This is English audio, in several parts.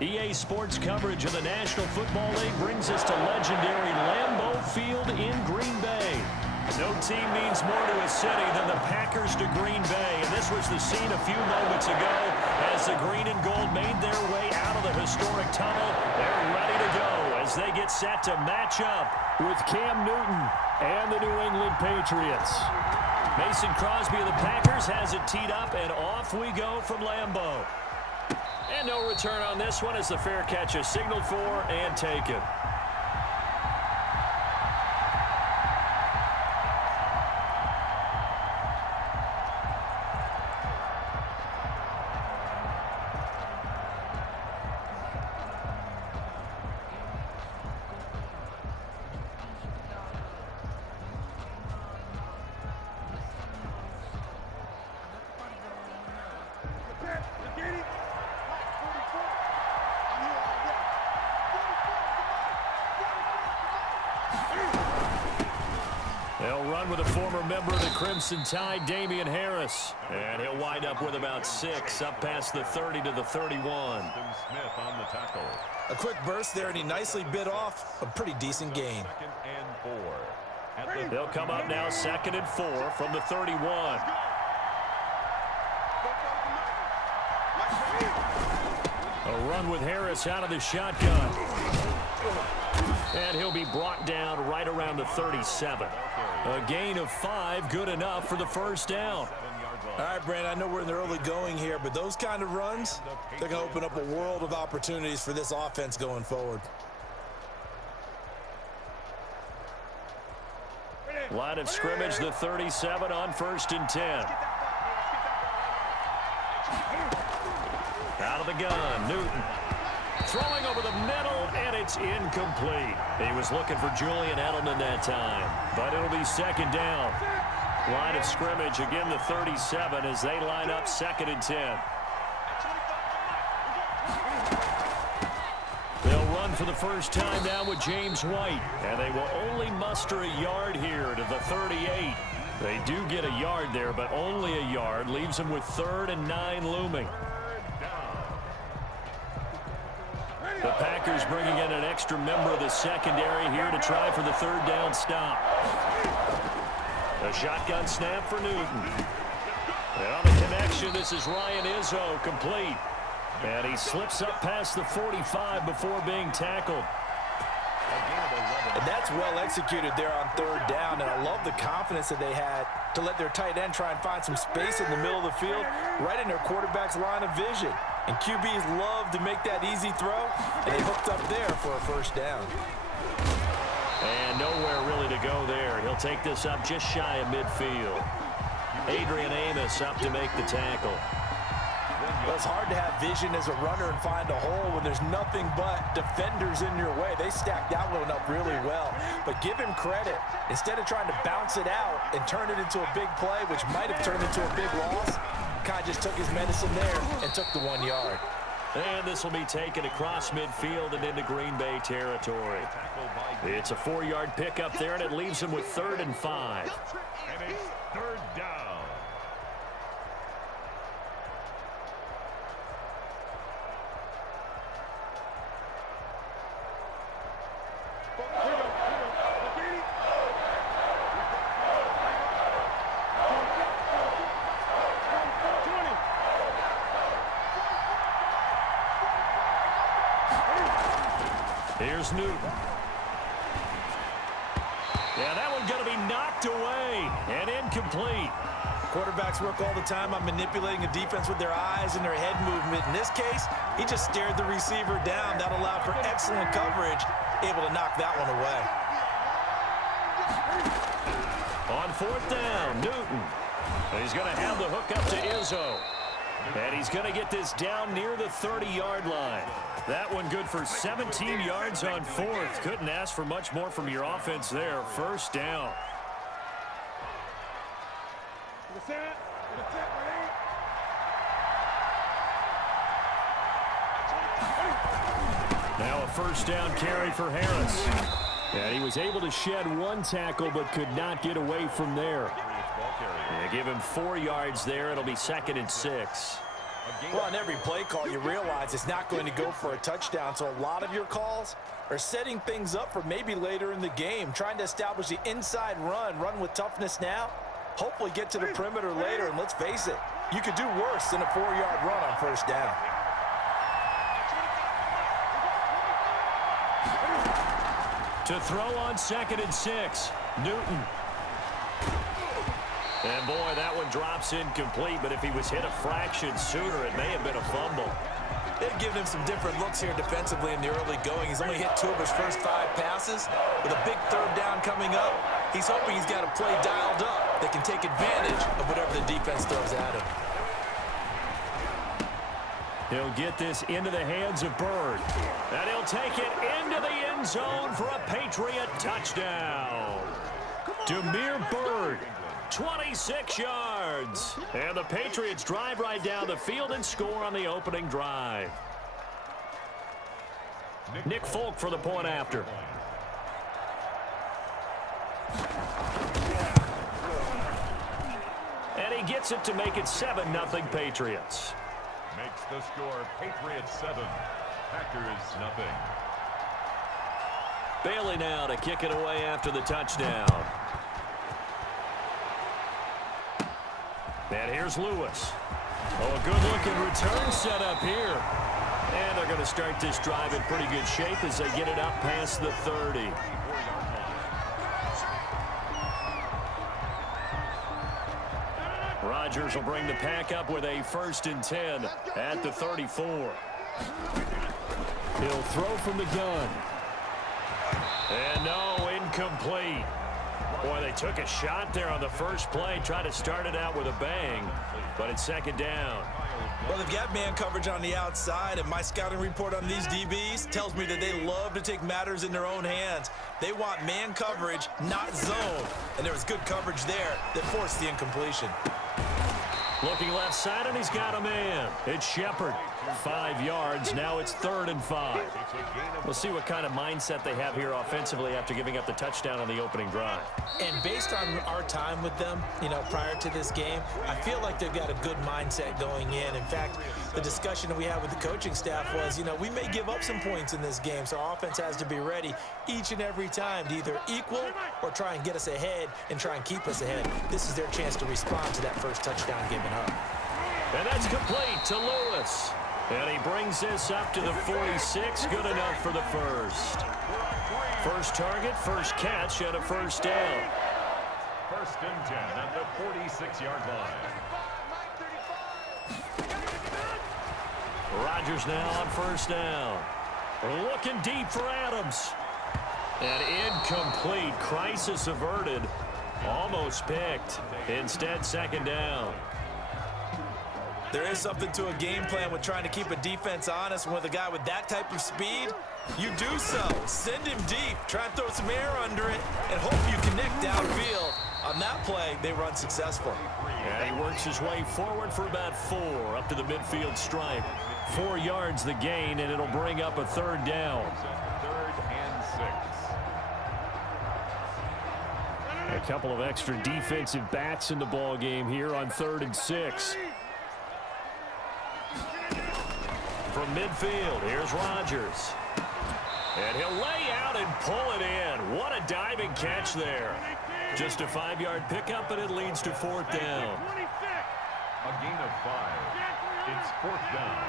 EA Sports coverage of the National Football League brings us to legendary Lambeau Field in Green Bay. No team means more to a city than the Packers to Green Bay, and this was the scene a few moments ago as the green and gold made their way out of the historic tunnel. They're ready to go as they get set to match up with Cam Newton and the New England Patriots. Mason Crosby of the Packers has it teed up, and off we go from Lambeau. And no return on this one as the fair catch is signaled for and taken. They'll run with a former member of the Crimson Tide, Damian Harris. And he'll wind up with about 6, up past the 30 to the 31. Smith on the tackle. A quick burst there, and he nicely bit off a pretty decent gain. 2nd and 4. They'll come up now 2nd and 4 from the 31. A run with Harris out of the shotgun. And he'll be brought down right around the 37. A gain of 5, good enough for the first down. All right, Brandon, I know we're in the early going here, but those kind of runs, they're going to open up a world of opportunities for this offense going forward. Line of scrimmage, the 37 on 1st and 10. Out of the gun, Newton. Throwing over the middle, and it's incomplete. He was looking for Julian Edelman that time, but it'll be 2nd down. Line of scrimmage, again the 37 as they line up 2nd and 10. They'll run for the first time now with James White, and they will only muster a yard here to the 38. They do get a yard there, but only a yard. Leaves them with 3rd and 9 looming. The Packers bringing in an extra member of the secondary here to try for the 3rd down stop. A shotgun snap for Newton. And on the connection, this is Ryan Izzo, complete. And he slips up past the 45 before being tackled. And that's well executed there on 3rd down, and I love the confidence that they had to let their tight end try and find some space in the middle of the field, right in their quarterback's line of vision. And QBs love to make that easy throw, and they hooked up there for a 1st down. And nowhere really to go there. He'll take this up just shy of midfield. Adrian Amos up to make the tackle. Well, it's hard to have vision as a runner and find a hole when there's nothing but defenders in your way. They stacked that one up really well. But give him credit. Instead of trying to bounce it out and turn it into a big play, which might have turned into a big loss, Kai just took his medicine there and took the 1 yard. And this will be taken across midfield and into Green Bay territory. It's a 4-yard pickup there, and it leaves him with 3rd and 5. And it's 3rd down. Here's Newton. Yeah, that one's going to be knocked away and incomplete. Quarterbacks work all the time on manipulating a defense with their eyes and their head movement. In this case, he just stared the receiver down. That allowed for excellent coverage, able to knock that one away. On 4th down, Newton. He's going to have the hook up to Izzo. And he's going to get this down near the 30-yard line. That one good for 17 yards on 4th. Couldn't ask for much more from your offense there. 1st down. Now a 1st down carry for Harris. And he was able to shed 1 tackle but could not get away from there. They give him 4 yards there. It'll be 2nd and 6. Well, on every play call, you realize it's not going to go for a touchdown, so a lot of your calls are setting things up for maybe later in the game, trying to establish the inside run with toughness now, hopefully get to the perimeter later, and let's face it, you could do worse than a 4-yard run on first down. To throw on 2nd and 6, Newton. And boy, that one drops incomplete, but if he was hit a fraction sooner, it may have been a fumble. They've given him some different looks here defensively in the early going. He's only hit 2 of his first 5 passes. With a big 3rd down coming up, he's hoping he's got a play dialed up that can take advantage of whatever the defense throws at him. He'll get this into the hands of Bird. And he'll take it into the end zone for a Patriot touchdown. Damiere Byrd, 26 yards. And the Patriots drive right down the field and score on the opening drive. Nick Folk for the point after. And he gets it to make it 7-0 Patriots. Makes the score Patriots 7, Packers 0. Bailey now to kick it away after the touchdown. And here's Lewis. Oh, a good-looking return set up here. And they're going to start this drive in pretty good shape as they get it up past the 30. Rodgers will bring the pack up with a 1st and 10 at the 34. He'll throw from the gun. And no, incomplete. Boy, they took a shot there on the first play, tried to start it out with a bang, but it's 2nd down. Well, they've got man coverage on the outside, and my scouting report on these DBs tells me that they love to take matters in their own hands. They want man coverage, not zone, and there was good coverage there that forced the incompletion. Looking left side, and he's got a man. It's Shepard. 5 yards. Now it's 3rd and 5. We'll see what kind of mindset they have here offensively after giving up the touchdown on the opening drive. And based on our time with them, prior to this game, I feel like they've got a good mindset going in. In fact, the discussion that we had with the coaching staff was, we may give up some points in this game, so our offense has to be ready each and every time to either equal or try and get us ahead and try and keep us ahead. This is their chance to respond to that first touchdown given up. And that's complete to Lewis. And he brings this up to the 46. Good enough for the first. First target, first catch, and a 1st down. 1st and 10 at the 46-yard line. Rodgers now on 1st down. Looking deep for Adams. And incomplete. Crisis averted. Almost picked. Instead, 2nd down. There is something to a game plan with trying to keep a defense honest. With a guy with that type of speed, you do so. Send him deep. Try and throw some air under it and hope you connect downfield. On that play, they run successful. And he works his way forward for about 4 up to the midfield stripe. 4 yards the gain, and it'll bring up a 3rd down. 3rd and 6. A couple of extra defensive backs in the ball game here on 3rd and 6. From midfield, here's Rodgers. And he'll lay out and pull it in. What a diving catch there. Just a 5-yard pickup, and it leads to 4th down. A gain of 5. It's 4th down.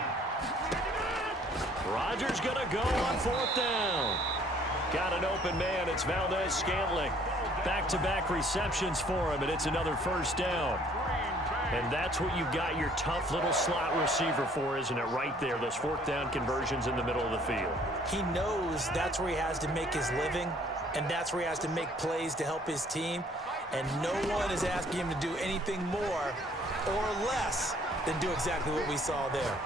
Rodgers going to go on 4th down. Got an open man. It's Valdez-Scantling. Back-to-back receptions for him, and it's another 1st down. And that's what you've got your tough little slot receiver for, isn't it? Right there, those 4th down conversions in the middle of the field. He knows that's where he has to make his living, and that's where he has to make plays to help his team. And no one is asking him to do anything more or less than do exactly what we saw there.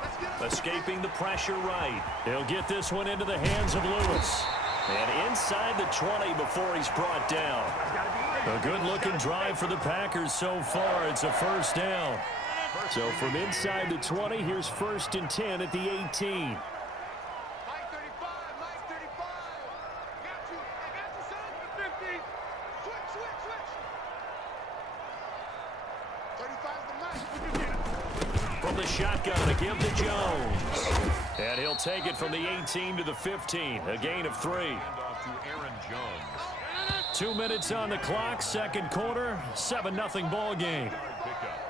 Escaping the pressure right. He'll get this one into the hands of Lewis. And inside the 20 before he's brought down. A good-looking drive for the Packers so far. It's a 1st down. So from inside the 20, here's 1st and 10 at the 18. From from the shotgun to give to Jones. And he'll take it from the 18 to the 15. A gain of 3. Handoff to Aaron Jones. 2 minutes on the clock, second quarter, 7-0 ball game. Pickup.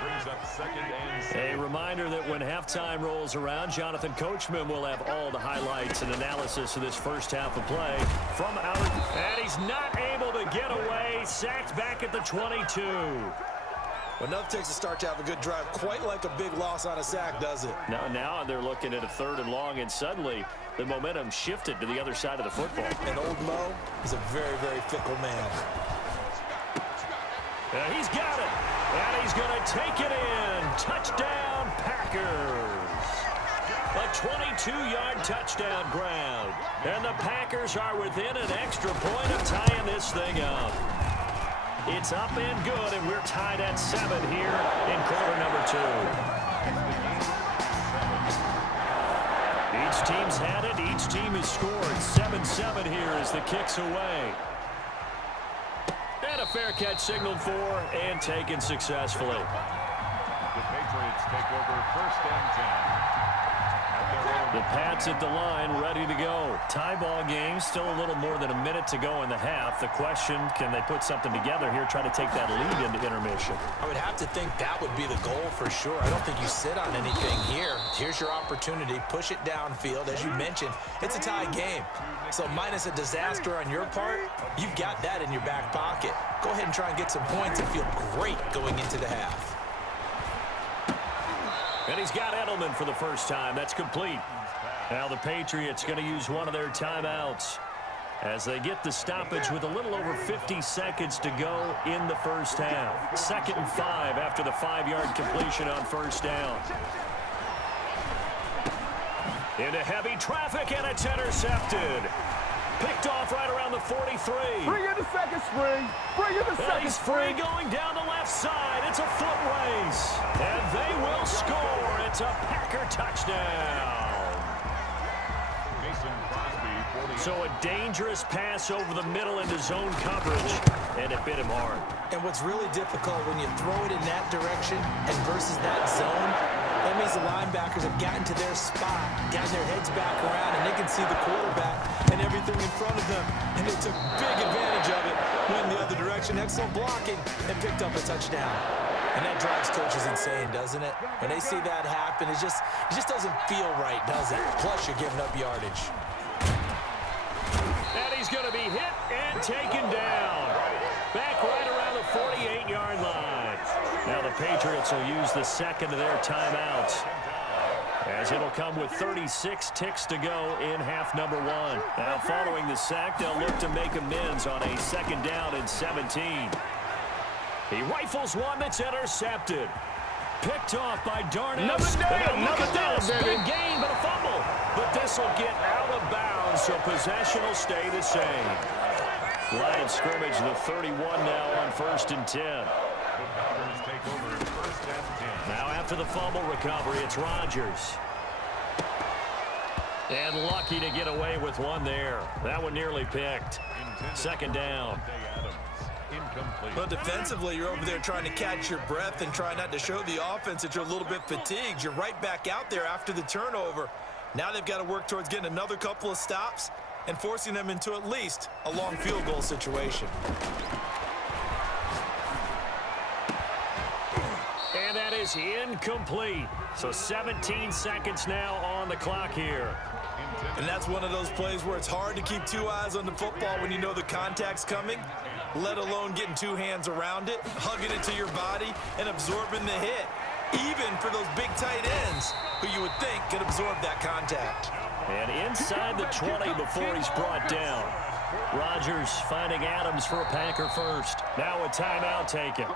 Brings up second and A 7. reminder that when halftime rolls around, Jonathan Coachman will have all the highlights and analysis of this first half of play from out. And he's not able to get away. Sacked back at the 22. Well, enough takes a start to have a good drive. Quite like a big loss on a sack, does it? Now they're looking at a 3rd and long, and suddenly the momentum shifted to the other side of the football. And old Mo is a very, very fickle man. And he's got it. And he's going to take it in. Touchdown, Packers. A 22-yard touchdown grab. And the Packers are within an extra point of tying this thing up. It's up and good, and we're tied at 7 here in quarter number 2. Each team's had it. Each team has scored. 7-7 here as the kick's away. And a fair catch signaled for and taken successfully. The Patriots take over 1st and 10. The Pats at the line, ready to go. Tie ball game, still a little more than a minute to go in the half. The question, can they put something together here, try to take that lead into intermission? I would have to think that would be the goal for sure. I don't think you sit on anything here. Here's your opportunity. Push it downfield. As you mentioned, it's a tie game. So minus a disaster on your part, you've got that in your back pocket. Go ahead and try and get some points and feel great going into the half. And he's got Edelman for the first time. That's complete. Now the Patriots going to use one of their timeouts as they get the stoppage with a little over 50 seconds to go in the first half. 2nd and 5 after the 5-yard completion on first down. Into heavy traffic, and it's intercepted. Picked off right around the 43. Bring in the second spring. Bring in the second He's free going down the left side. It's a foot race. And they will score. It's a Packer touchdown. So a dangerous pass over the middle into zone coverage, and it bit him hard. And what's really difficult when you throw it in that direction and versus that zone, that means the linebackers have gotten to their spot, gotten their heads back around, and they can see the quarterback and everything in front of them. And they took big advantage of it, went the other direction, excellent blocking, and picked up a touchdown. And that drives coaches insane, doesn't it? When they see that happen, it just doesn't feel right, does it? Plus, you're giving up yardage. And he's going to be hit and taken down. Back right around the 48-yard line. Now the Patriots will use the second of their timeouts, as it'll come with 36 ticks to go in half number 1. Now following the sack, they'll look to make amends on a 2nd down and 17. He rifles one that's intercepted. Picked off by Darnell. Look at this. Big gain, but a fumble. But this will get out of bounds, so possession will stay the same. Line of scrimmage, the 31 now on 1st and 10. Take over 1st and 10. Now after the fumble recovery, it's Rodgers. And lucky to get away with one there. That one nearly picked. 2nd down. But defensively, you're over there trying to catch your breath and try not to show the offense that you're a little bit fatigued. You're right back out there after the turnover. Now they've got to work towards getting another couple of stops and forcing them into at least a long field goal situation. And that is incomplete. So 17 seconds now on the clock here. And that's one of those plays where it's hard to keep 2 eyes on the football when you know the contact's coming, let alone getting 2 hands around it, hugging it to your body, and absorbing the hit, even for those big tight ends who you would think could absorb that contact. And inside the 20 before he's brought down. Rodgers finding Adams for a Packer first. Now a timeout taken.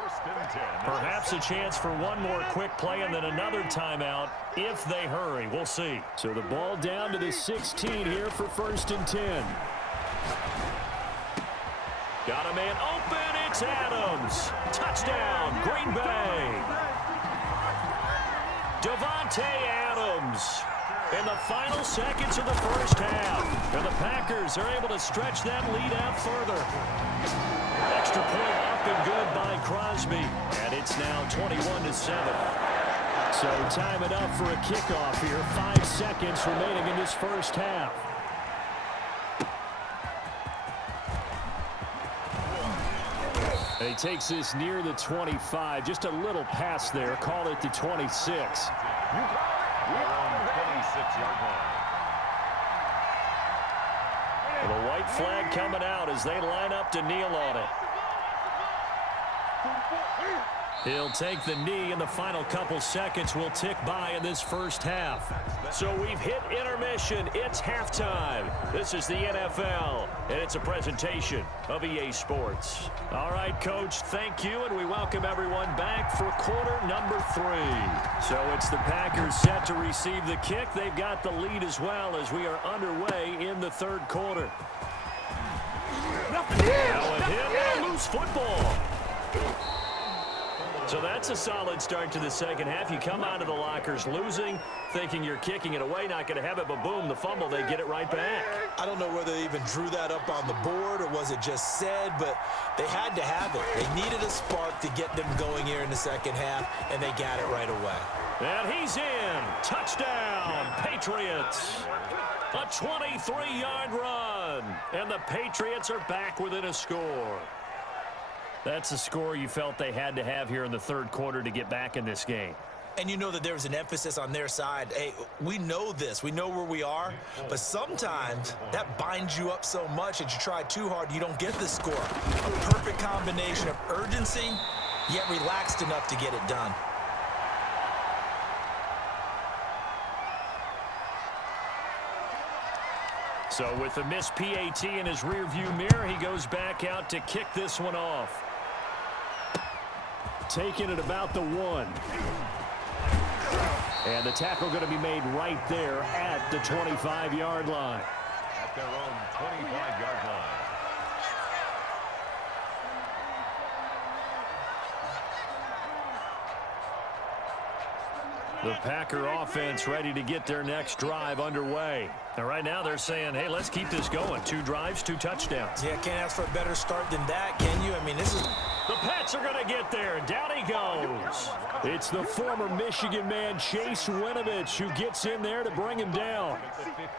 Perhaps a chance for one more quick play and then another timeout if they hurry. We'll see. So the ball down to the 16 here for 1st and 10. Got a man open. It's Adams. Touchdown, Green Bay. Davante Adams in the final seconds of the first half. And the Packers are able to stretch that lead out further. Extra point up and good by Crosby. And it's now 21-7. So time it up for a kickoff here. 5 seconds remaining in this first half. And he takes this near the 25. Just a little pass there. Call it the 26. We're on 26-yard line. And a white flag coming out as they line up to kneel on it. He'll take the knee, and the final couple seconds will tick by in this first half. So we've hit intermission. It's halftime. This is the NFL, and it's a presentation of EA Sports. All right, Coach, thank you, and we welcome everyone back for quarter number 3. So it's the Packers set to receive the kick. They've got the lead as well as we are underway in the third quarter. Now a hit and loose football. So that's a solid start to the second half. You come out of the lockers losing, thinking you're kicking it away, not going to have it, but boom, the fumble, they get it right back. I don't know whether they even drew that up on the board or was it just said, but they had to have it. They needed a spark to get them going here in the second half, and they got it right away. And he's in. Touchdown, Patriots. A 23-yard run, and the Patriots are back within a score. That's a score you felt they had to have here in the third quarter to get back in this game. And you know that there was an emphasis on their side. Hey, we know this. We know where we are. But sometimes that binds you up so much that you try too hard, you don't get the score. A perfect combination of urgency, yet relaxed enough to get it done. So with the missed PAT in his rearview mirror, he goes back out to kick this one off. Taking it about the 1. And the tackle going to be made right there at the 25-yard line. At their own 25-yard line. The Packer offense ready to get their next drive underway. And right now they're saying, hey, let's keep this going. 2 drives, 2 touchdowns. Yeah, can't ask for a better start than that, can you? I mean, this is... The Pats are going to get there. Down he goes. It's the former Michigan man, Chase Winovich, who gets in there to bring him down.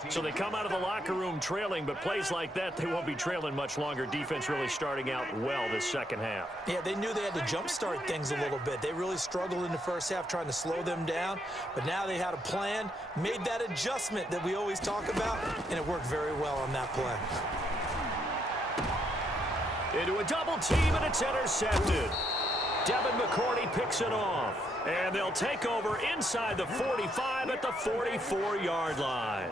So they come out of the locker room trailing, but plays like that, they won't be trailing much longer. Defense really starting out well this second half. Yeah, they knew they had to jumpstart things a little bit. They really struggled in the first half trying to slow them down, but now they had a plan, made that adjustment that we always talk about, and it worked very well on that play. Into a double team, and it's intercepted. Devin McCourty picks it off. And they'll take over inside the 45 at the 44-yard line.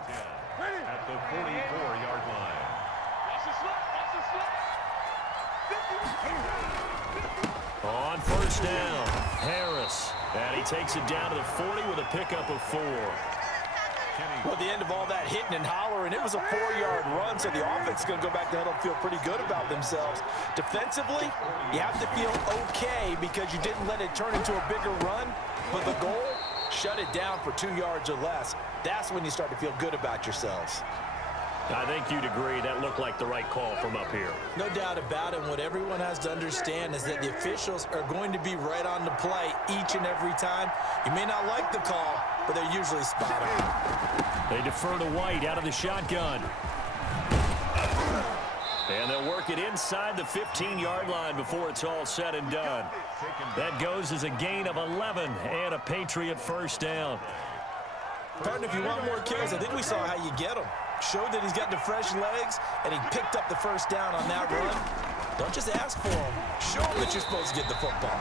At the 44-yard line. On first down, Harris. And he takes it down to the 40 with a pickup of 4. Well, the end of all that hitting and hollering, it was a 4-yard run, so the offense is going to go back to huddle and feel pretty good about themselves. Defensively, you have to feel okay because you didn't let it turn into a bigger run, but the goal, shut it down for 2 yards or less. That's when you start to feel good about yourselves. I think you'd agree that looked like the right call from up here. No doubt about it. What everyone has to understand is that the officials are going to be right on the play each and every time. You may not like the call, but they're usually spot on. They defer to White out of the shotgun. And they'll work it inside the 15-yard line before it's all said and done. That goes as a gain of 11 and a Patriot first down. Partner, if you want more carries, I think we saw how you get them. Showed that he's got the fresh legs, and he picked up the first down on that run. Don't just ask for him. Show him that you're supposed to get the football.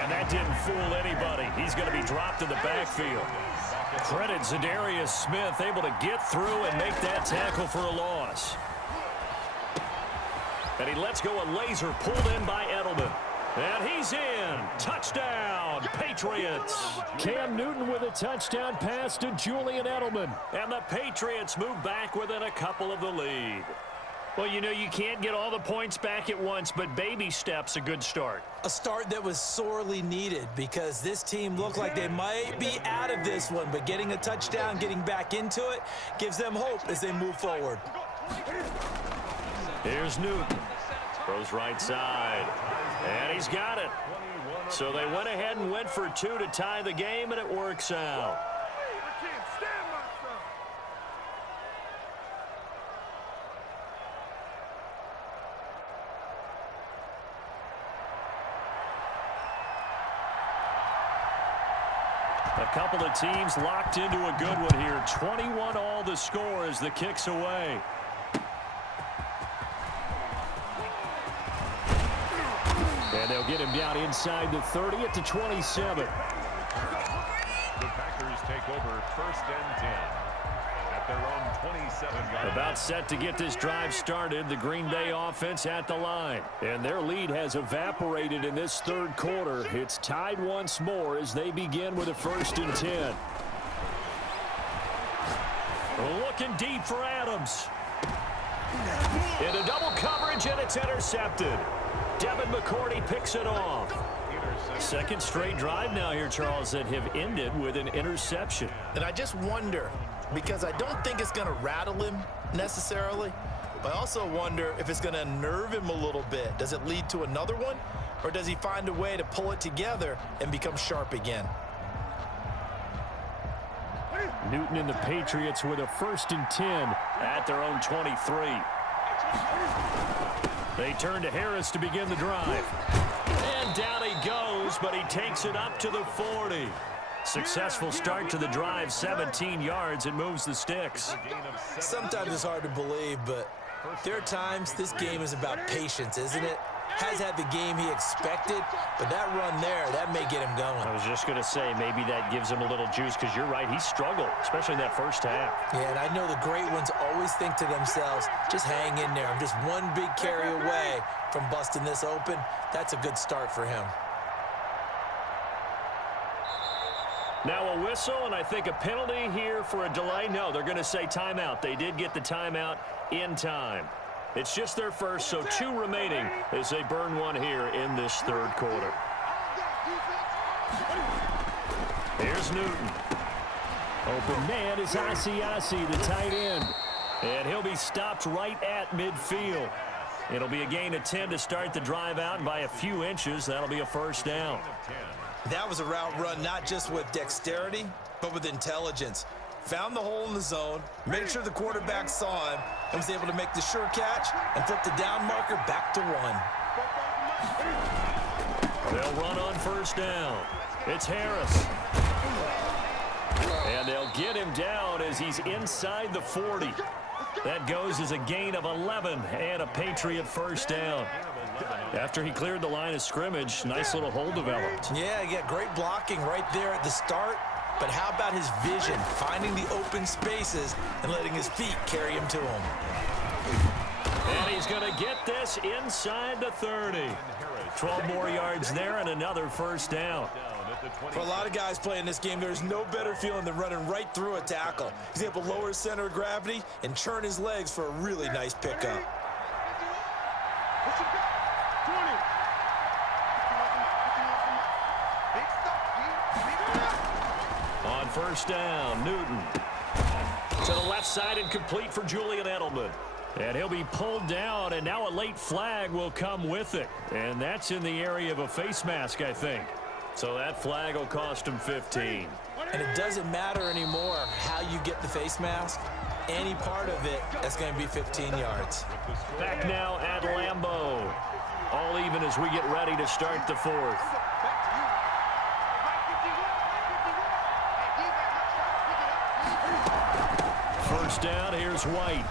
And that didn't fool anybody. He's going to be dropped in the backfield. Credit Zadarius Smith, able to get through and make that tackle for a loss. And he lets go a laser pulled in by Edelman. And he's in. Touchdown, Patriots. Cam Newton with a touchdown pass to Julian Edelman. And the Patriots move back within a couple of the lead. Well, you know, you can't get all the points back at once, but baby steps, a good start. A start that was sorely needed because this team looked like they might be out of this one, but getting a touchdown, getting back into it, gives them hope as they move forward. Here's Newton. Throws right side. And he's got it. So they went ahead and went for two to tie the game, and it works out. A couple of teams locked into a good one here. 21 all the score as the kick's away. And they'll get him down inside the 30 at the 27. The Packers take over 1st and 10 at their own 27-yard. About set to get this drive started. The Green Bay offense at the line. And their lead has evaporated in this third quarter. It's tied once more as they begin with a 1st and 10. Looking deep for Adams. Into double coverage, and it's intercepted. Devin McCourty picks it off. Second straight drive now here, Charles, that have ended with an interception. And I just wonder, because I don't think it's going to rattle him necessarily, but I also wonder if it's going to unnerve him a little bit. Does it lead to another one, or does he find a way to pull it together and become sharp again? Newton and the Patriots with a 1st and 10 at their own 23. They turn to Harris to begin the drive. And down he goes, but he takes it up to the 40. Successful start to the drive, 17 yards, and moves the sticks. Sometimes it's hard to believe, but there are times this game is about patience, isn't it? Has had the game he expected, but that run there, that may get him going. I was just going to say, maybe that gives him a little juice, because you're right, he struggled, especially in that first half. Yeah, and I know the great ones always think to themselves, just hang in there. I'm just one big carry away from busting this open. That's a good start for him. Now a whistle, and I think a penalty here for a delay. No, they're going to say timeout. They did get the timeout in time. It's just their first, so 2 remaining as they burn one here in this third quarter. Here's Newton. Open man is Asiasi, the tight end. And he'll be stopped right at midfield. It'll be a gain of 10 to start the drive out, and by a few inches, that'll be a 1st down. That was a route run not just with dexterity, but with intelligence. Found the hole in the zone, made sure the quarterback saw him, and was able to make the sure catch and flip the down marker back to 1. They'll run on 1st down. It's Harris. And they'll get him down as he's inside the 40. That goes as a gain of 11 and a Patriot 1st down. After he cleared the line of scrimmage, nice little hole developed. Yeah, he got great blocking right there at the start. But how about his vision, finding the open spaces and letting his feet carry him to him? And he's going to get this inside the 30. 12 more yards there and another 1st down. For a lot of guys playing this game, there's no better feeling than running right through a tackle. He's able to lower his center of gravity and churn his legs for a really nice pickup. On 1st down, Newton to the left side and complete for Julian Edelman. And he'll be pulled down, and now a late flag will come with it. And that's in the area of a face mask, I think. So that flag will cost him 15. And it doesn't matter anymore how you get the face mask. Any part of it, that's going to be 15 yards. Back now at Lambeau. All even as we get ready to start the 4th. First down, here's White.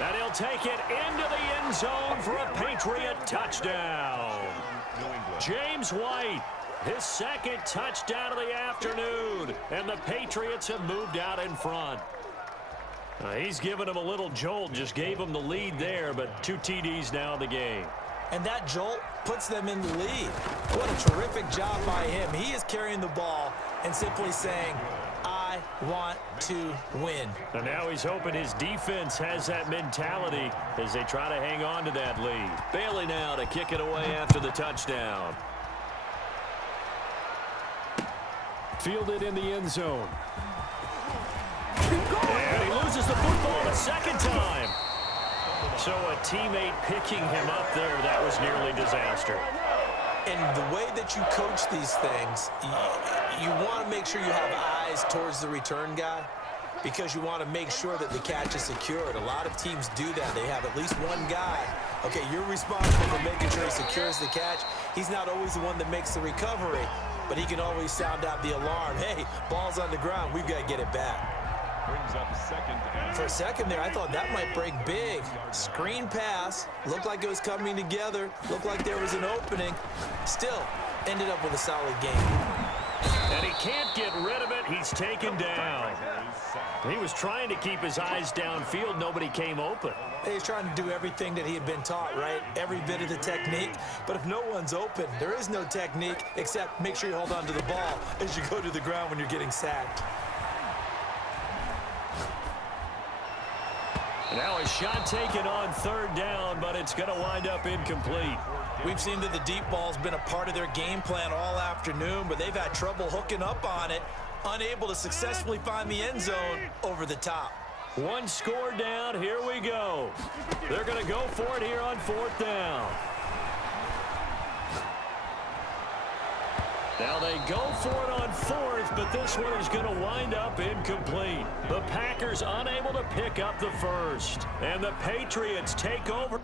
And he'll take it into the end zone for a Patriot touchdown. James White, his 2nd touchdown of the afternoon. And the Patriots have moved out in front. He's given him a little jolt, just gave him the lead there, but 2 TDs now in the game. And that jolt puts them in the lead. What a terrific job by him. He is carrying the ball and simply saying, I want to win. And now he's hoping his defense has that mentality as they try to hang on to that lead. Bailey now to kick it away after the touchdown. Fielded in the end zone. And he loses the football the 2nd time. So a teammate picking him up there, that was nearly disaster. And the way that you coach these things, you want to make sure you have eyes towards the return guy because you want to make sure that the catch is secured. A lot of teams do that. They have at least one guy. Okay, you're responsible for making sure he secures the catch. He's not always the one that makes the recovery, but he can always sound out the alarm. Hey, ball's on the ground. We've got to get it back. Brings up second and For a second there, I thought that might break big. Screen pass. Looked like it was coming together. Looked like there was an opening. Still, ended up with a solid game. And he can't get rid of it. He's taken down. He was trying to keep his eyes downfield. Nobody came open. He's trying to do everything that he had been taught, right? Every bit of the technique. But if no one's open, there is no technique except make sure you hold on to the ball as you go to the ground when you're getting sacked. Now a shot taken on third down, but it's going to wind up incomplete. We've seen that the deep ball's been a part of their game plan all afternoon, but they've had trouble hooking up on it, unable to successfully find the end zone over the top. One score down. Here we go. They're going to go for it here on fourth down. Now they go for it on fourth, but this one is going to wind up incomplete. The Packers unable to pick up the first. And the Patriots take over.